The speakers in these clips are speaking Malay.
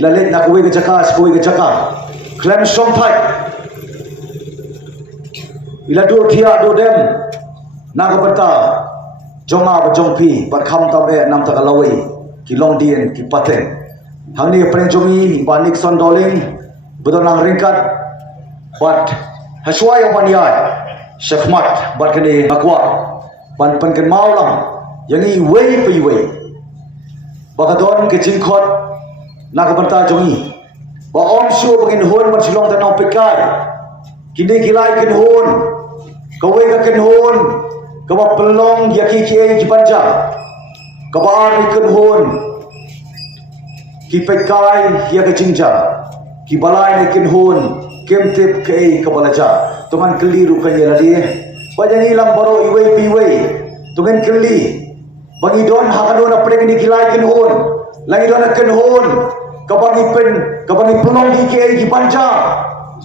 ila let nak kuwi ke jakas kuwi ke jaka klem som thai ila do thia do dem na ka bata jonga ba jongpi par kham ta be nam ta kalawai ki long dien ki paten hangni preng jongi ba nixon doling bodonang ringkat bat haswai opaniai shakmat bat kene akwa ban pan kan maulang yangi wei pi wei bakadon ke jingkhot na ka bata jongi ba om shu bangin hon man silong ta nau pekai kini kilai ken hon kawai ka ken hon kawa pelong yaki kiai ki panja kawa ken hon ki pekai ya ke jingja ki balai ne ken hon kem tep kai ka balaja tungan keliru kan ya ladi banyak hilang baru iwei piwei tungan keli bangi don hakadon apre ni kilai ken hon langi don ken hon kabangi pelong ki kiai ki panja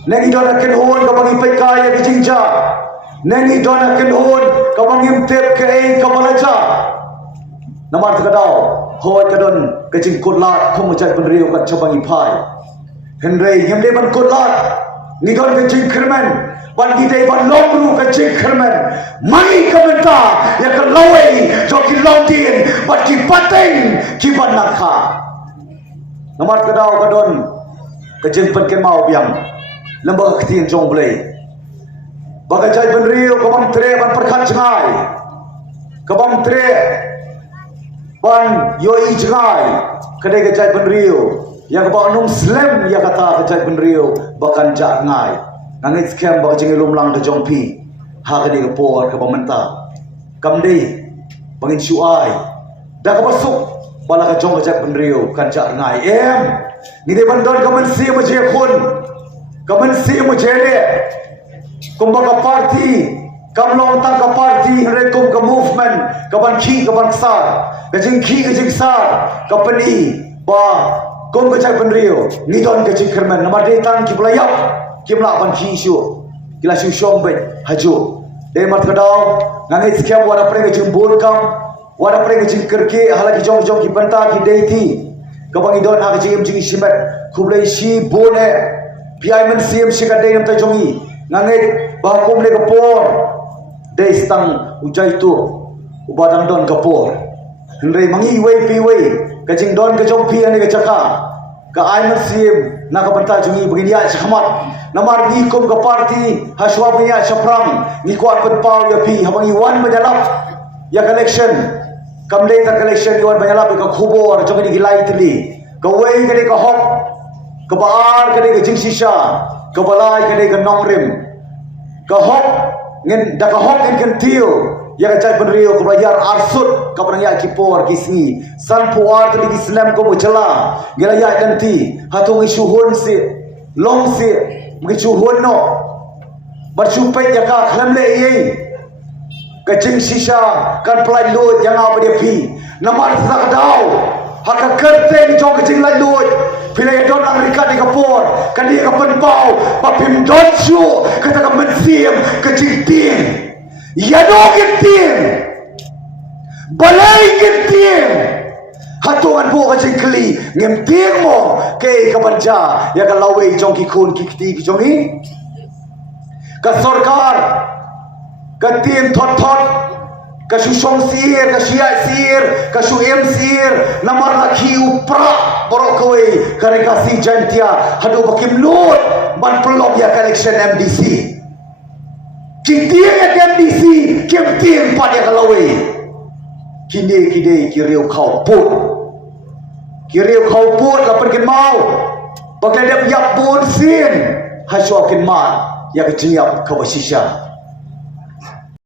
nengi don ken hon kabangi pekai ya ke jingja nengi don ken hon kabangi tep kai ka balaja namar kadau hoi kadon kecing kutlat không một chạy bên riêu kan chabangi phai henrei yemde ban kutlat ni don kecing kermen ban di dei ban longru kecing kermen mani kamenta ya kan lawai jo ki longdien ban ki pateng ki ban nakha namar kadau kadon kecing pen ken mau biang lembah ketien jong blei bagai chạy bên riêu kabam tre ban perkhat jangai kabam tre ban yoi jangai kedai kejai penriu yang kebak nung slam ya kata kejai penriu bakan jak ngai nangit scam bak jengi lumlang de jongpi ha kedai kepor ke pementa kamdei bangin suai dah kebasuk bala ke jong kejai penriu kan jak ngai ni de bandon kamen si muje khun kamen si muje le kumbaka party kamlong tang ka party rekom ka movement kaban khi kaban sar kajing khi kajing sar kapani ba kom ka chak penrio ni don ka chik kerman nama de tang ki playap kimla ban khi shu kila shu shom be haju de mat kadau ngangai scam wara pre ka jing bol kam wara pre ka jing kerke hala ki jong jong ki banta ki de thi kabang idon ha ka jing jing simet khublai si bone pi men sim sika de nam ta jongi ngangai ba kom le ka por de stang ujai tu ubadang don kapor henrei mangi wei pi wei kajing don ka jong pi ani ka chaka ka ai man sim na ka banta jungi begini ya chakmat namar ni kom ka party haswa bi ya chaprang ni ko an pau ya pi habangi wan majalap ya collection kamdei ta collection wan majalap ka khubor jong ni gilai tli ka wei ka de ka hok ka baar ka de ka jing sisa ka balai ka de ka nongrim ka hok ngin da ka hok ngin kan tio ya ka chai penrio ko bayar arsut ka barang ya ki por kisni san puar tu di islam ko mujala gela ya kan ti hatung isu hon se long se mgi chu hon no bar chu pe ya ka khlam le ye ka jing sisa kan plai lo yang apa dia pi namar sak dau haka kerte ni jong ka jing lai lo pilai don Amerika di kapor kan dia kapan pau papim don chu kata ka mensiam ka jingtin ya do gittin balai gittin hatuan bo ka jingkli ngem ting mo ke ka banja ya ka lawe jong ki khun ki kti ki jongi ka sarkar ka tin thot thot ka su song sir ka sia sir ka su em sir namar na ki upra borok kowe kare kasi jantia hadu bakim lut ban pelok ya collection MDC kintiang ya MDC kintiang pada kalawe kini kiriu kau put lapan ken mau pakai dia yak pun sin haswa ken ma ya kejiap kau sisa